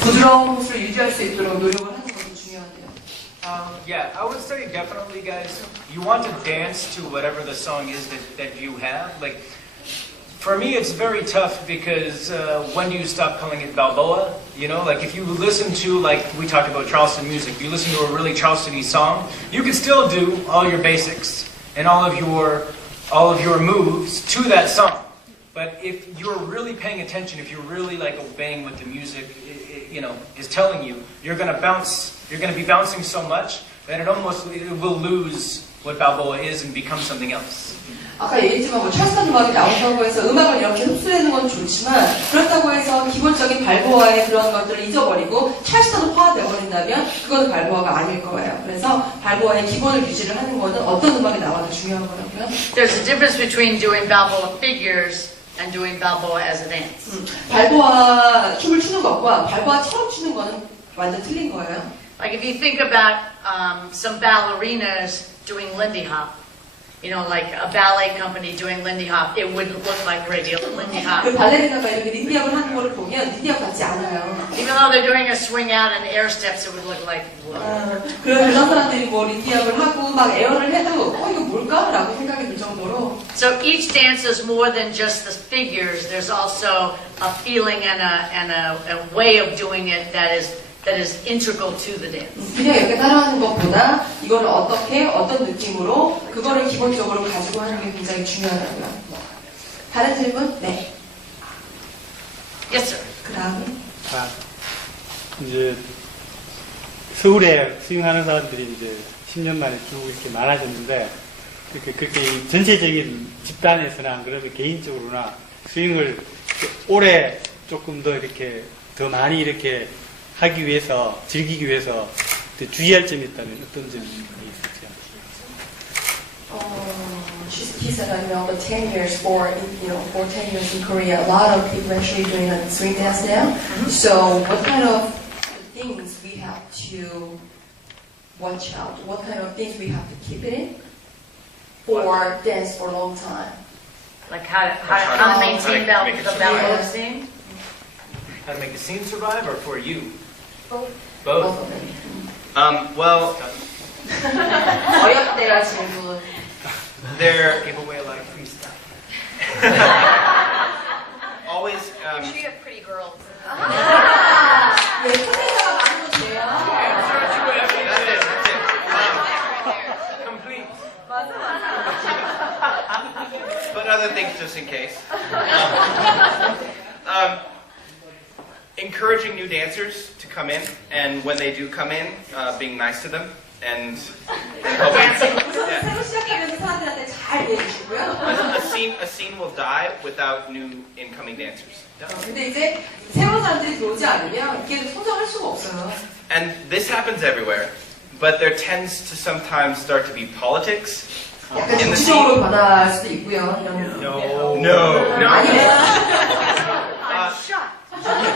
부드러운 모습을 유지할 수 있도록 노력을 하는 것도 중요하대요. Yeah, I would say definitely, guys. You want to dance to whatever the song is that you have. Like, for me, it's very tough because when do you stop calling it Balboa? You know, like if you listen to, like we talked about Charleston music, if you listen to a really Charleston-y song, you can still do all your basics and all of your moves to that song. But if you're really paying attention, if you're really like obeying what the music, you know, is telling you, you're gonna bounce. You're gonna be bouncing so much that it will lose what Balboa is and become something else. 아까 얘기했지만 뭐 찰스턴 음악이 나온다고 해서 음악을 이렇게 흡수하는 건 좋지만 그렇다고 해서 기본적인 발보아의 그런 것들을 잊어버리고 찰스턴화가 되어버린다면 그건 발보아가 아닐 거예요. 그래서 발보아의 기본을 유지를 하는 거는 어떤 음악이 나와도 중요한 거라고요. There's a difference between doing Balboa figures and doing Balboa as a dance. 발보아 춤을 추는 것과 발보아처럼 추는 거는 완전 틀린 거예요. Like if you think about some ballerinas doing Lindy Hop, you know, like a ballet company doing Lindy Hop, it wouldn't look like regular Lindy Hop. 그 발레리나가 이렇게 린디압을 하는 거를 보면 린디압 같지 않아요. Even though they're doing a swing out and air steps, it would look like. 그런 사람들이 뭐 린디압을 하고 막 에어를 해도 이거 뭘까라고 생각이 들 정도로. So each dance is more than just the figures. There's also a feeling and a way of doing it that is integral to the dance. 그냥 이렇게 따라하는 것보다 이걸 어떻게 어떤 느낌으로 그거를 기본적으로 가지고 하는 게 굉장히 중요하다고요. 다른 질문? 네. Yes, sir. 그다음에 이제 서울에 스윙하는 사람들이 이제 10년 만에 쭉 이렇게 많아졌는데 그렇게 전체적인 집단에서나 그러면 개인적으로나 스윙을 오래 조금 더 이렇게 더 많이 이렇게 하기 위해서 즐기기 위해서 주의할 점이 있다면 어떤 점이 있을지? He said, I know, but 10 years for 10 years in Korea, a lot of people actually doing a swing dance now. So, what kind of things we have to watch out? What kind of things we have to keep it in, or dance for a long time? Like how to maintain the Balboa scene? How to make the scene survive, or for you? Both. Both. Well, 어렵대요, 질문. they're Give away a lot of free stuff. always. She a pretty girl. 네, 소개가 많은 건데요. Complete. But other things just in case. Encouraging new dancers to come in, and when they do come in, being nice to them and hoping. 우선 새로 시작하는 사람들한테 잘 이해해주시고요. A scene will die without new incoming dancers. 근데 이제 새로운 사람들이 들어오지 않으면 이게 성장할 수가 없어요. And this happens everywhere, but there tends to sometimes start to be politics 약간 in the scene. 정치적으로 변할 수도 있고요. 이런 No. 아니에요. Shut. What?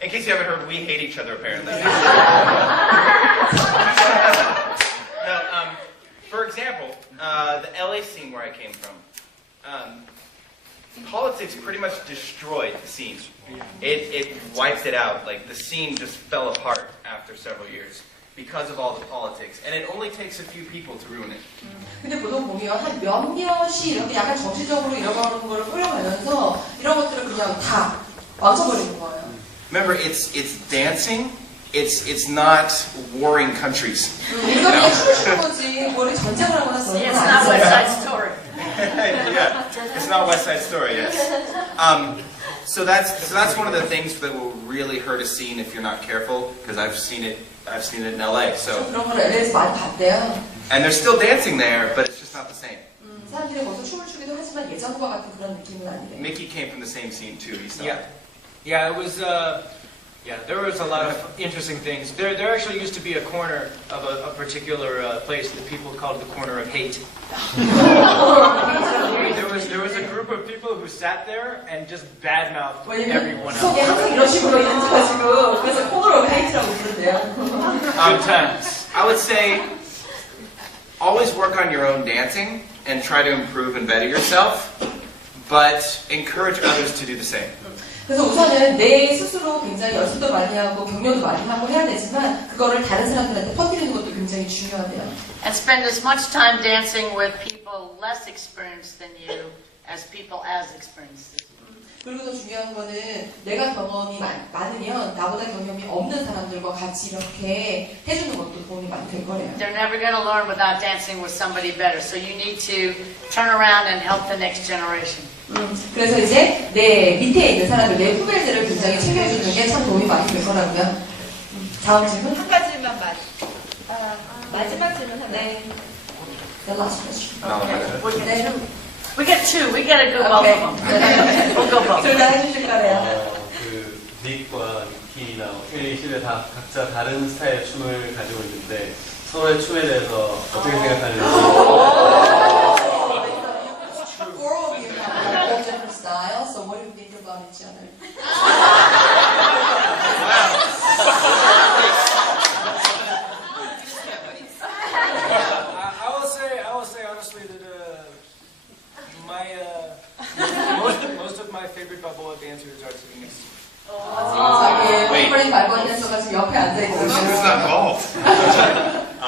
In case you haven't heard, we hate each other apparently. No, for example, the LA scene where I came from, politics pretty much destroyed the scene. It wiped it out. Like the scene just fell apart after several years because of all the politics. And it only takes a few people to ruin it. 근데 보통 보면 한 몇 년씩 이렇게 약간 정치적으로 이러가는 거를 끌어가면서 이런 것들을 그냥 다 망쳐버리는 거예요. Remember, it's dancing. It's not warring countries. 이거 그냥 춤을 추는 거지 뭘 전쟁을 하거나 그런 건 It's not West Side 아니죠. Story. Yeah, it's not West Side Story. Yes. So that's one of the things that will really hurt a scene if you're not careful. Because I've seen it in LA. So 그런 걸 LA에서 많이 봤대요. and they're still dancing there, but it's just not the same. 사람들이 거기서 춤을 추기도 하지만 예전과 같은 그런 느낌은 아니래요. Mickey came from the same scene too. He saw Yeah. it. Yeah, it was. There was a lot of interesting things. There actually used to be a corner of a particular place that people called the corner of hate. There was a group of people who sat there and just badmouthed everyone 속에 else. 항상 이런 식으로 인지가지고 그래서 코너로 페이지라고 부른대요. Good times. I would say always work on your own dancing and try to improve and better yourself. but encourage others to do the same. 그래서 우선은 내 스스로 굉장히 연습도 많이 하고 경력도 많이 하고 해야 되지만 그거를 다른 사람들한테 퍼뜨리는 것도 굉장히 중요하대요. And spend as much time dancing with people less experienced than you as people as experienced as you. 그리고 더 중요한 거는 내가 경험이 많으면 나보다 경험이 없는 사람들과 같이 이렇게 해주는 것도 도움이 많이 될 거래요. They're never going to learn without dancing with somebody better. So you need to turn around and help the next generation. 그래서 이제 내 밑에 있는 사람들, 내 후배들을 굉장히 챙겨주는 게 참 도움이 많이 될 거라고요. 다음 질문. 한 가지만 마지막 질문 하나. 네. The last question. Okay. We get two. We gotta go both of them. We'll go both. 둘 다 해주실 거래요. 그 닉과 니키나 켈리, 실에 다 각자 다른 스타일의 춤을 가지고 있는데 서로의 춤에 대해서 어떻게 생각하는지. Four of you have all different styles, so what do you think about each other? I will say honestly that most of my favorite Balboa dancers are sitting next to me. 자기 페이퍼릿 발버니 댄서가 지금 옆에 앉아있거든요. It's not golf.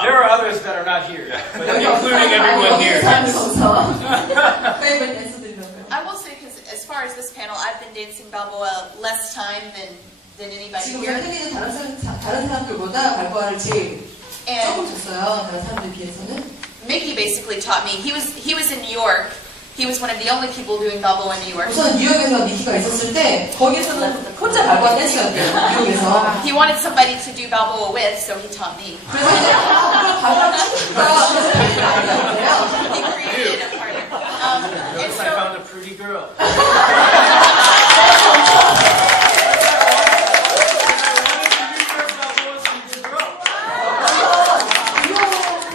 There are others that are not here, but including everyone here. 페이퍼릿 댄서들이 몇 명? I will say, because as far as this panel, I've been dancing Balboa less time than anybody 지금 here. 팬들이 다른 사람들보다 발버니를 제일 조금 줬어요. 다른 사람들 비해서는. Mickey basically taught me. He was in New York. He was one of the only people doing Balboa in New York. 우선 뉴욕에서 니키가 있었을 때 거기서는 혼자 발버니 댄스였대요. 뉴욕에서. He wanted somebody to do Balboa with, so he taught me. 그래서 이제 그걸 발버니 치고 싶다. 그래서 팬들이 아니었대요. He created a partner. And Yes, I so found a pretty girl.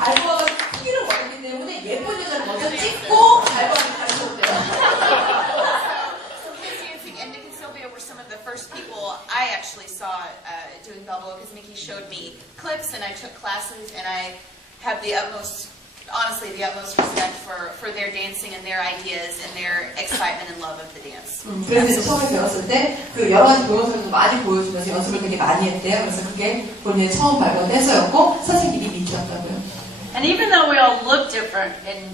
발버니가 크기를 원했기 때문에 예쁜 여자를 먼저 찍고 발버니를 가르쳤대요. So his dancing and Nick and Sylvia were some of the first people I actually saw doing Balboa, because Mickey showed me clips and I took classes, and I have the utmost respect for their dancing and their ideas and their excitement and love of the dance. 그래서 이제 처음에 배웠을 때 그 여러 가지 동영상도 많이 보여주면서 연습을 되게 많이 했대요. 그래서 그게 본인의 처음 발버니 댄서였고 선생님이 미키였다고요. And even though we all look different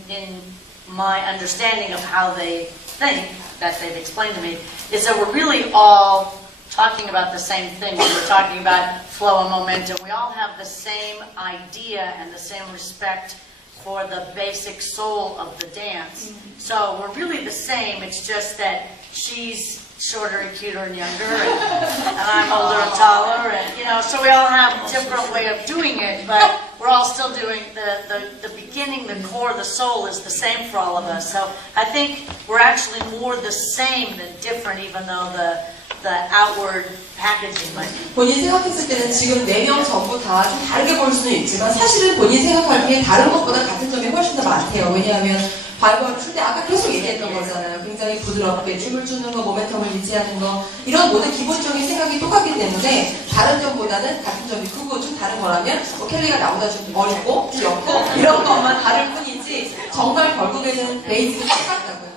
in my understanding of how they think, that they've explained to me, is that we're really all talking about the same thing. We're talking about flow and momentum. We all have the same idea and the same respect for the basic soul of the dance. So we're really the same. It's just that she's shorter and cuter and younger, and I'm older and taller, and so we all have a different way of doing it, but we're all still doing the beginning, the core, the soul is the same for all of us. So I think we're actually more the same than different, even though the outward packaging might be. 본인이 생각했을 때는 지금 4명 전부 다 좀 다르게 볼 수는 있지만 사실은 본인이 생각하기에 다른 것보다 같은 점이 훨씬 더 많대요. 왜냐하면 발버니를 출 때 아까 계속 얘기했던 거잖아요. 굉장히 부드럽게 춤을 추는 거, 모멘텀을 유지하는 거 이런 모든 기본적인 생각이 똑같기 때문에 다른 점보다는 같은 점이 크고 좀 다른 거라면 켈리가 나보다 좀 어리고 좀 옅고 이런 것만 다를 뿐이지 정말 결국에는 베이스는 똑같다고요.